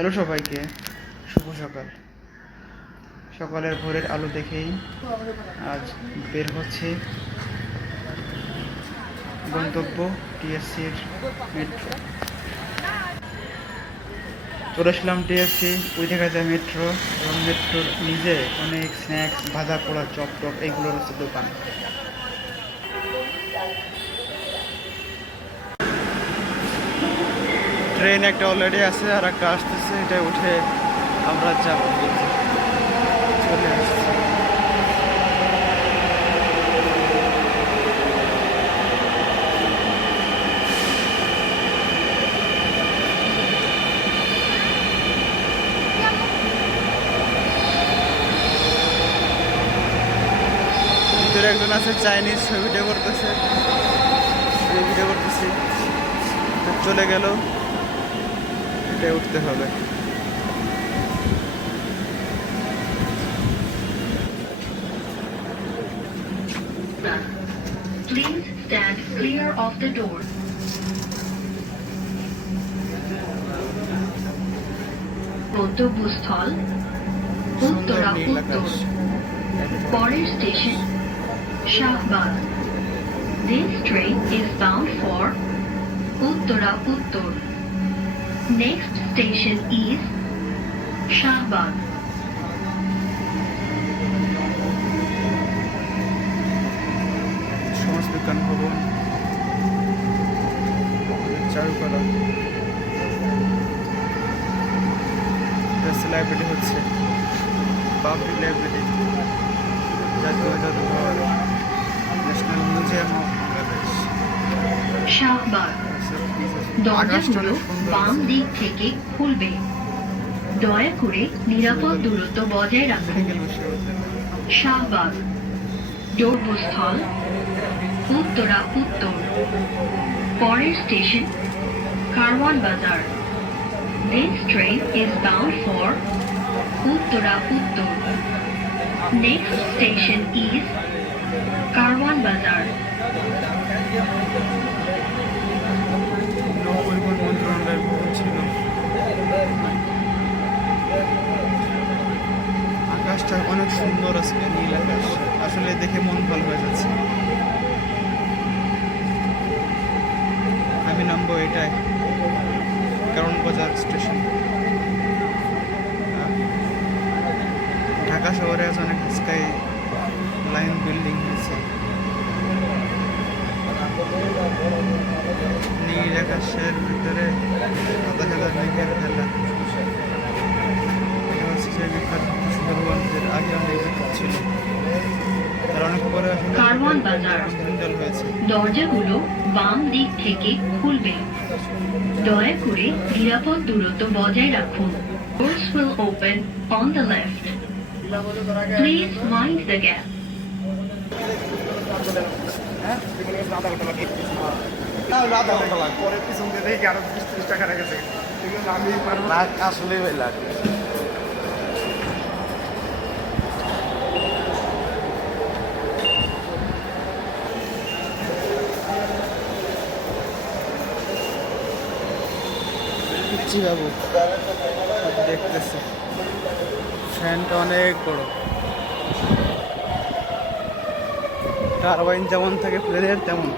Hello সবাইকে, শুভ সকাল। সকালের ভোরের আলো দেখেই আজ বের হচ্ছে গন্তব্য টিএসসির মেট্রো। চলে আসলাম টিএসসি, ওই দেখা যায় মেট্রো, এবং মেট্রোর নিজে অনেক স্ন্যাক্স, ভাজা পোড়া, চপ টপ এইগুলোর হচ্ছে দোকান। ট্রেন একটা অলরেডি আছে, আর একটা আসতেছে, এটা উঠে আমরা যাব। চলে আসছি। ভিতরে একজন আছে, চাইনিজ, ভিডিও করতেছে, ভিডিও করতেছি। চলে গেল, এটা উঠতে হবে। Please stand clear of the door. গন্তব্যস্থল উত্তরা উত্তর। পরের station Shahbag. This train is bound for Uttara Uttar. Next station is Shahbag. সমাজ বিজ্ঞান ভবন, চারুকলা, লাইব্রেরি হচ্ছে পাবলিক লাইব্রেরি, জাতীয় জাদুঘর, national museum of Bangladesh. Shahbag. দরজাগুলো বাম দিক থেকে খুলবে। দয়া করে নিরাপদ দূরত্ব বজায় রাখুন। শাহবাগ। গন্তব্যস্থল উত্তরা উত্তর। পরের স্টেশন কারওয়ান বাজার। This train is bound for Uttara Uttar. Next station is Karwan Bazar. নৌপরিবহন মন্ত্রণালয়ের ভবন ছিল। আকাশটা অনেক সুন্দর আজকে, নীল আকাশ, আসলে দেখে মন ভালো হয়ে যাচ্ছে। আমি নামবো এটাই, কারণ বাজার স্টেশন। ঢাকা শহরে আজ অনেক স্কাই লাইন বিল্ডিং হয়েছে, নীল আকাশের ভিতরে হাজার হাজার মেঘের খেলা। সেই বিখ্যাত সুন্দরবনের আগে অনেক বিখ্যাত ছিল, তার অনেক পরে কারওয়ান বাজার। হয়েছে। দরজাগুলো বাম দিক থেকে খুলবে। দয়া করে নিরাপদ দূরত্ব বজায় রাখুন। Doors will open on the left. Please mind the gap. জি বাবু দেখতেছে, ফ্যানটা অনেক বড়, টারবাইন যেমন থাকে প্লেনের তেমন।